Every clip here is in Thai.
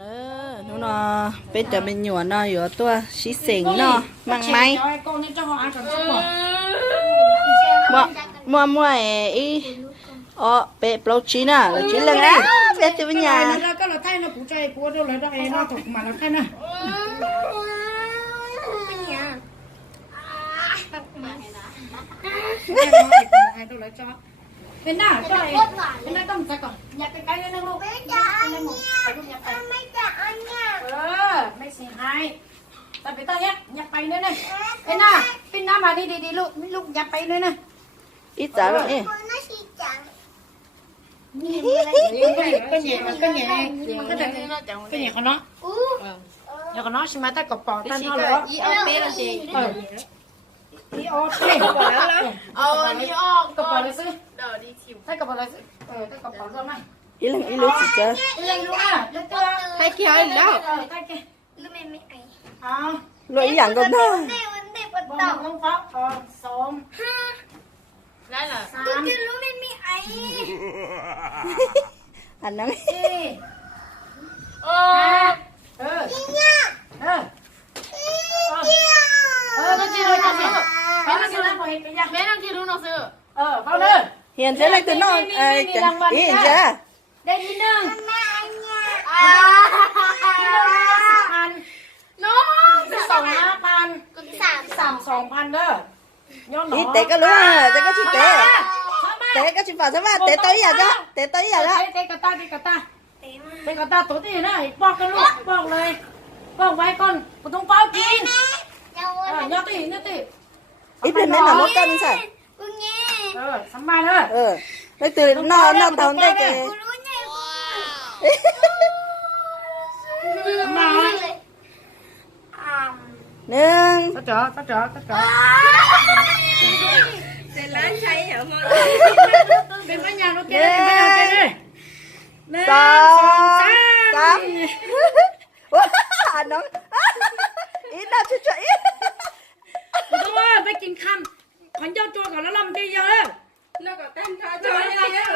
เนอะนู่นเนาะเป็นแต่เป็นหยวนเนาะอยู่ตัวชิเสิงเนาะมังไหมมัวอีอ๋อเป็ดปลอกชีน่ะเราชิ้นเลยนะเป็ดตัวเป็นยาแล้วก็เราไทยเราผู้ใจกูเดี๋ยวเราได้เราถูกมาแล้วแค่นั้นเป็นหน้าจ้อยเป็นหน้าต้องจักก่อนอยากไปไกลเลยนะลูกไม่จะอันเนี่ยไม่จะอันเนี่ยไม่เสียหายแต่ไปตอนเนี้ยอยากไปเนี่ยนะเป็นหน้ามาดีลูกลูกอยากไปเลยนะอีจ๋าแบบนี้ก็เหนียวเขาเนาะแล้วก็เนาะใช่ไหมแต่กระป๋องตั้งเท่าไหร่อีออกเป้ละจีนี่ออกเป้กว่าแล้วเอานี่ออกกระป๋องเลยซื้อเดี๋ยวดีคิวใส่กระป๋องเลยซื้อใส่กระป๋องเท่าไหร่อีหลังอีลูกสิจ๊ะยังรู้อ่ะเจ้าใครเคี้ยวอีกแล้วลูกไม่ไอ้รวยอย่างก็ได้บอกน้องฟ้าสองได้เหรอ3อันนั้นก็จีรู้กันสิเขาไม่จีรู้พอเห็นไปยังแม่ต้องคิดรู้หนังสือเขาเลย เห็นเจ๊เลยตัวน้องอีจ๊ะได้ที่หนึ่งน้อง2,5002,000เด้ออีเตะก็รู้เตะก็ชิเตะเตะก็ชิฝ่าใช่ไหมเตะตัวอย่างจ้ะเตะตัวอย่างละเตะกระตาตัวที่นะบอกกันลูกบอกเลยบอกไว้ก่อนกูต้องเป้ากินยอตีอีเป็นแม่หน่อมกันใช่สบายเลยแล้วตื่นนอนทำได้แกมาหนึ่งก็เจาะเสร็จแล้วใช้เหรอมาเป็นปัญญาโอเคเป็นปัญญาโอเคสองสามว้าน้องอีน่าช่วยอีกูต้องว่าไปกินคำขอนเจ้าตัวก่อนแล้วลำเยอะแล้วก็เต้นท่าจอยอะไรเงี้ย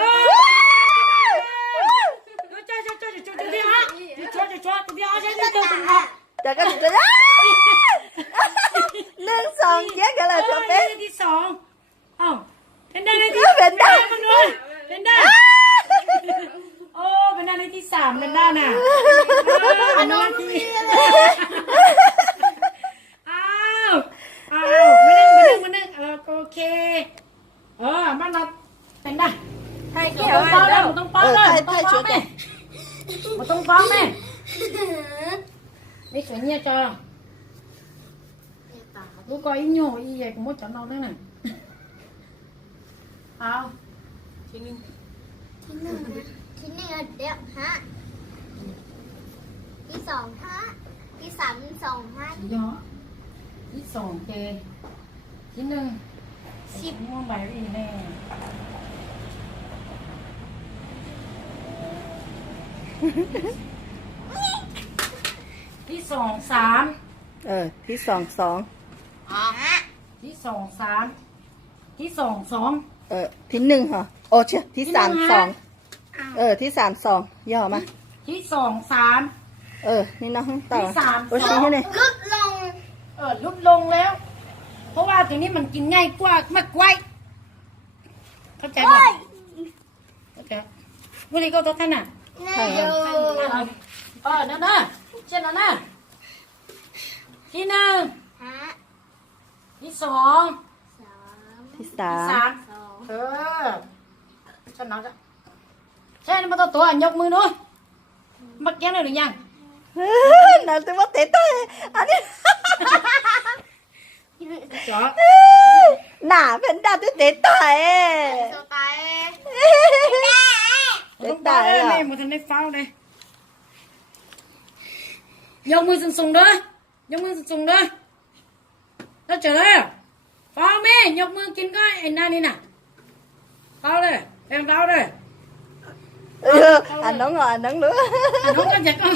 จะก็จะได้1 2เจ๊กันเลยจะเป็นที่2อ้าวเป็นได้ที่เป็นได้มันด้วยเป็นได้โอ้เป็นได้ที่3เป็นได้น่ะอันนั้นที่อ้าวไม่ได้โอเคมันเราเป็นได้ใครเกี่ยวมันต้องป้อนเลยมันต้องป้อนแม่นี่สวยเนี่ยจ้าลูกก็อีโน่อีใหญ่กูมดจับเราได้น่ะเอาทีนึงเดี๋ยวฮะที่2ฮะที่3 2ฮะเยอะที่2เจที่1 10ม่วงใบอีแน่ที่2 3ที่2 2ที่2 3ที่2 2ที่1เหรอโอ้เชี่ยที่3 2ที่3 2ย่อมาที่2 3นี่น้องต่อที่3 โอ้ชี้ให้หน่อยลุดลงแล้วเพราะว่าตัวนี้มันกินง่ายกว่ามากไวเข้าใจไหมเข้าใจวันนี้ก็ตัวท่านน่ะนั่นเช่นนั้นนะที่1ที่2ที่3ฉันน้องจ้ะใช่มาตัวยกมือด้วยมักแก้เลยหรือยังนั่นตัวว่าเตะตัวอันนี้จ๋อหน้าเป็นดาวตัวเตะตัวโซตายเตะตัวแม่มาทันได้เฝ้าเลยยกมือสูงๆด้วยแล้วเจอเลยเฝ้าแม่ยกมือกินก็ไอ้นั่นนี่น่ะเฝ้าเลยแรงเฝ้าเลยอันน้องอ่ะอันน้องรู้น้องก็จะก็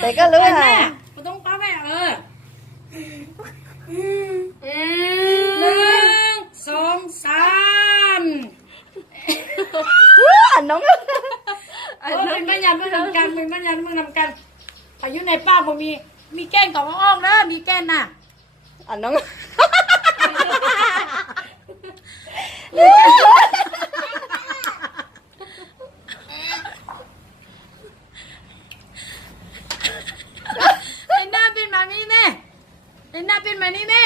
แต่ก็รู้ฮะกูต้องเฝ้าแม่1 2 3อันน้องเป็นปัญญา มึงนำกันมึงมันยันมึงนำกันพายุในป้าบ่มีแก้งของอ้องนะมีแก้งน่ะ อ่ะน้อง ไอ้หน้าเป็นมานี่แม่ไอ้หน้าเป็นมานี่แม่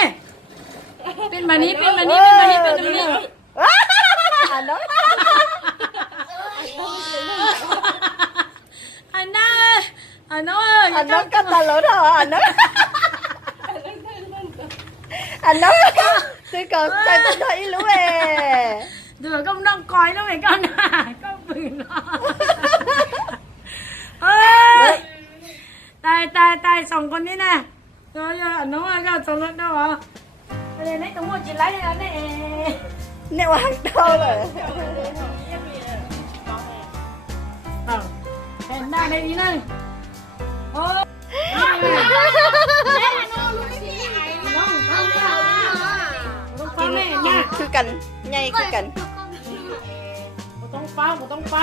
เป็นมานี่เป็นมานี่เป็นมานี่เป็นมานี่ อ่ะน้อง อันน่าอันน้อง อ่ะน้องก็ตลอดเหรออ่ะน้องอ่ะน้องซื้อก่อนใจต้องได้รู้เว้ เดี๋ยวก็น้องคอยแล้วเหมือนกันนะก็ปืนเฮ้ยตายสองคนนี้นะเอออันน้องก็สองรถได้หรอไปเลยนี่ต้องหมดจิตไล่แล้วนี่ เนี่ยวางเท่าเลย เห็นหน้าในนี้นั่งโอ้น้องฟังแม่เนี่ย คือกันใหญ่คือกัน ต้องเฝ้าต้องเฝ้า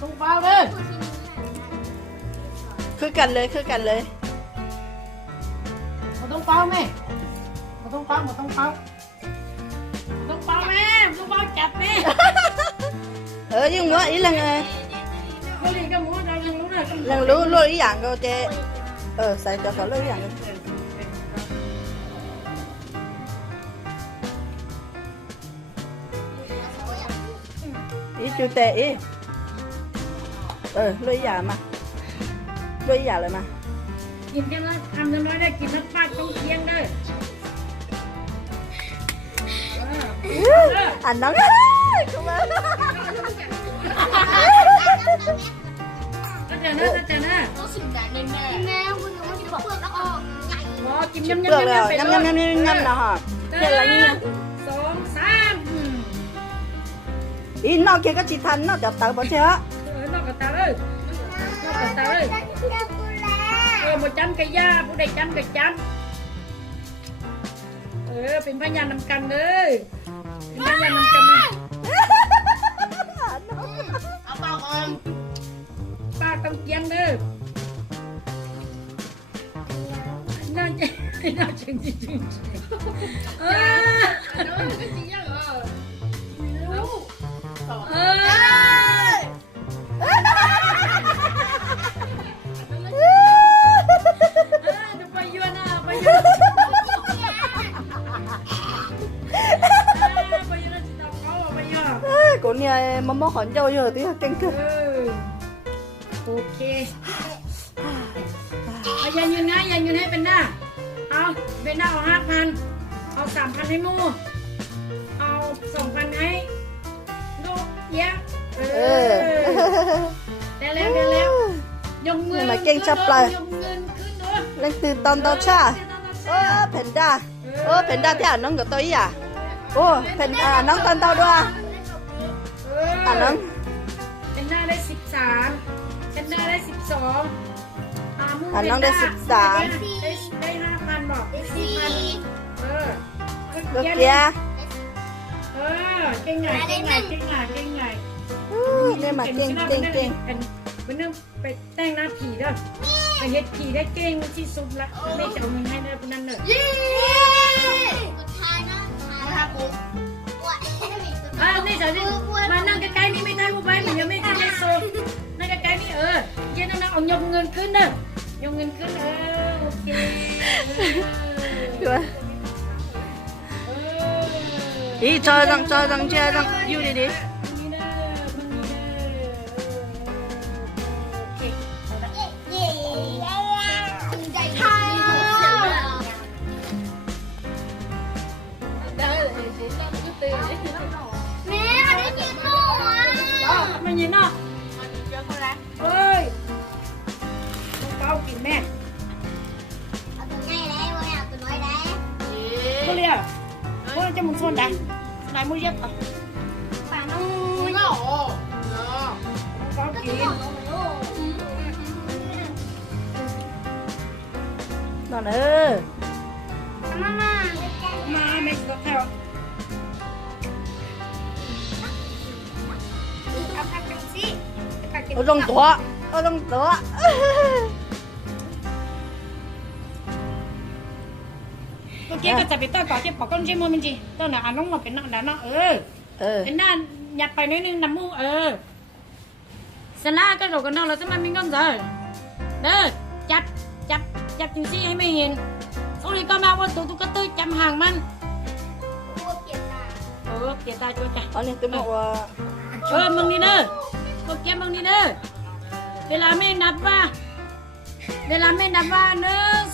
ต้องเฝ้าเลย คือกันเลยคือกันเลย ต้องเฝ้าแม่ต้องเฝ้าต้องเฝ้าต้องเฝ้าแม่ต้องเฝ้าจับแม่ nhưng mà ý là ก็เลยก็มูเรายังรู้เลย lần lú lú ý dạng cô chế xài cho khỏi lú ý dạng ý chú tệ ý lú ý dạng mà lú ý dạng lại mà กินกันแล้วทำกันน้อยได้กินแล้วฟาดต้องเคียงเลย anh nói không ơi ก็จะนะก็จะนะ แม่คุณหนูว่ากินเปลือกแล้วออกใหญ่ รอกิน chụp ยำ được ยำ rồi ยำไป nhâm เลย nhâm nhâm nhâm nhâm nào hả thế là như สองสาม ý nó kia có chị thanh nó đập tao bỏ chưa นอกกับตาเลยนอกกับตาเลยหมดจำกับย่าผู้ใดจำกับจำเป็นพยานนำกันเลยเป็นพยานนำกัน เอาเปล่าก่อน ป้าต้องเกียงเด้อน่าจะน่าจริงจริงเออ น้องก็จริงยังเหรอรู้สอง เออไปยัวนะไปยัวไปยัวจิตตาเขาไปยัว của nhà mà mò hòn dâu giờ tí kinh cơ โอเคเอายันยืนนะยันยืนให้เป็นหน้าเอาเป็นหน้าเอา5,000เอา3,000ให้มูเอา2,000ให้ลูกเยอะได้แล้วยกเงินยกเงินขึ้นด้วย lên từ tòn tao cha panda panda thế à nó của tôi à panda nó tòn tao đua à nó เป็นหน้าได้13เป็นหน้าได้12น้องได้13ได้ 5,000บอกได้ 4,000 được kia เก่งใหญ่เก่งใหญ่เก่งใหญ่เก่งใหญ่ nên mà kinh เป็นเรื่องไปแต่งหน้าผีเด้อไปเฮ็ดผีได้เก่งที่สุดละไม่จะเอาเงินให้เด้อพนันเด้อ สุดท้ายนะ มาปุ๊บ นี่สาวนี่มานั่งใกล้ๆนี่ไม่ได้กูไปมันยังไม่ได้โซนั่งใกล้ๆนี่เย็นนั่งเอายกเงินขึ้นเด้อยกเงินขึ้นโอเค ý cho rằng chia rằng yêu đi đi เย่ใจไทย เดี๋ยวเห็นสิเราก็ตื่น แม่ได้ยินหนูอ่ะ มันยังเนาะ มันเยอะเท่าไหร่ เฮ้ยเป้ากินแม่ เอาตัวง่ายได้ว่าเอาตัวน้อยได้ ก็เรียกว่าจะมึงส่วนใดไหนมึงเรียกอ่ะ ปากน้อง ไม่หรอเนาะ เป้ากิน nó nữa มามา มาไม่ก็แถว ở trong tủa ở trong tủa Cô kiaก็จะไปต้อยก่อนที่ปอกก้นใช่มั้ยมันจีต้นน่ะน้องมาเป็นนั่นน่ะเป็นนั่นยัดไปนิดนึงน้ำมูเสร็จแล้วก็เรากันนอกเราจะมามีเงินเลยเด้อจับจริงสิให้ไม่เห็นตรงนี้ก็มาว่าตัวตุ๊กตาจำห่างมันเกลียดตาจ้ะ ở đây tôi một มึงนี่เด้อก็เก็บมึงนี่เด้อเวลาแม่นับว่า1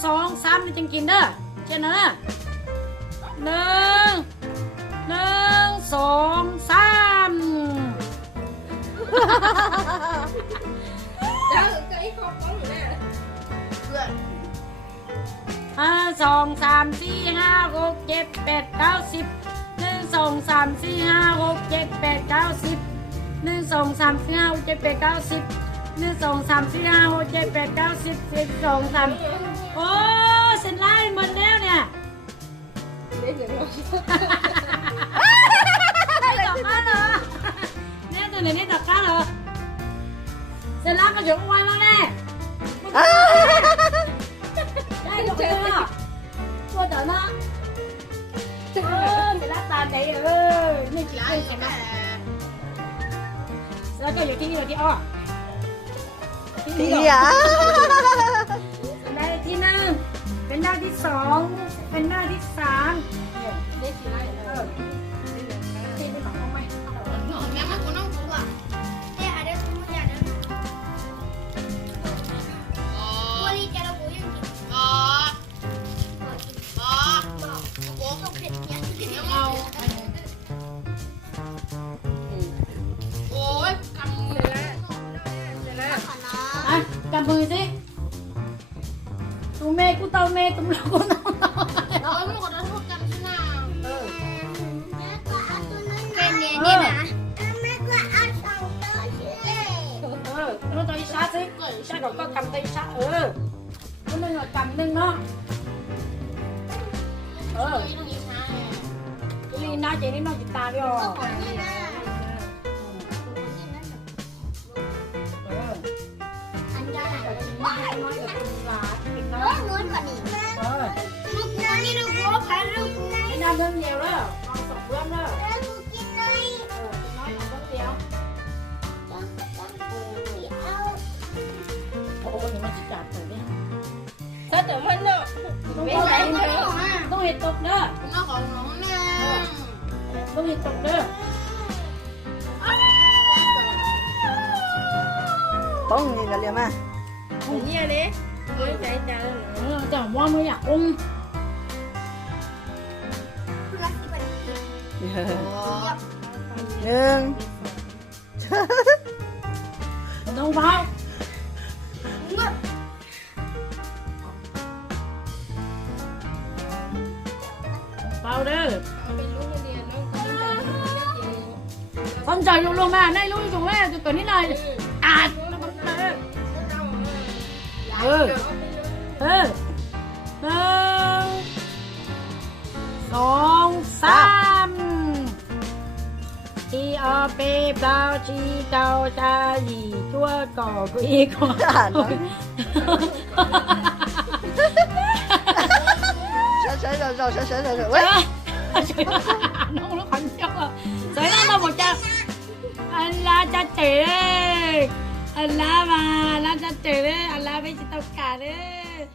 2 3นี่จึงกินเด้อเช่นนั้นนะ1 2 3 5 2 3 4 5 6 7 8 9 10 1 2 3 4 5 6 7 8 9 10 1 2 3 4 5 6 7 8 9 10 1 2 3 4 5 6 7 8 9 10 1 2 3โอ้เส้นไล่หมดแล้วเนี่ยได้ดอกข้าวเหรอเนี่ยตัวไหนได้ดอกข้าวเหรอเส้นไล่ก็อยู่วันแล้วแน่ได้ดอกข้าวตัวเดี๋ยวนะเส้นไล่ตาไหนนี่กี่คนใช่ไหมแล้วก็อยู่ที่นี่อยู่ที่อ้อ thì à เป็นหน้าที่1เป็นหน้าที่2เป็นหน้าที่3ได้กี่ไร่ที่เป็นของเขาไหม เอาโอ้ยกำมือแล้ว อ่ะจับมือสิตูเมกูเตาเมตุ้มเรากูเตา เอาไม่กดดันทุกกันใช่ไหม nó tôi sát xí sát rồi có cầm tay sát có nên là cầm nên nó ตรงนี้ใช่ cái ly nó chị đi nó chị ta đi rồi nói là cùng là tiếng nói cái nam hơn nhiều đó con sọc lắm đó nói là rất nhiều ôi nhưng mà chị chặt rồi đi Sao tưởng mình đâuต้องเห็ดตกเด้อ Nó còn nó nè ต้องเห็ดตกเด้อ bông gì là liềm à Đúng nha đi Tôi phải chờ nữa จะว่าไม่อยากอุ้ม nhưng ต้องเบาเบาเด้อ Mình luôn đi nó có คนใจลงมาได้รู้อยู่แม่จะตัวนี้เลยอาด1 2 3 thì ở bê bao chi tao cha gì chua cỏ quỷ cỏ sợ rồi nó khẩn trương rồi xảy ra đâu một cha anh la cha trẻ anh la mà la cha trẻ đấy anh la với chị tao cả đấy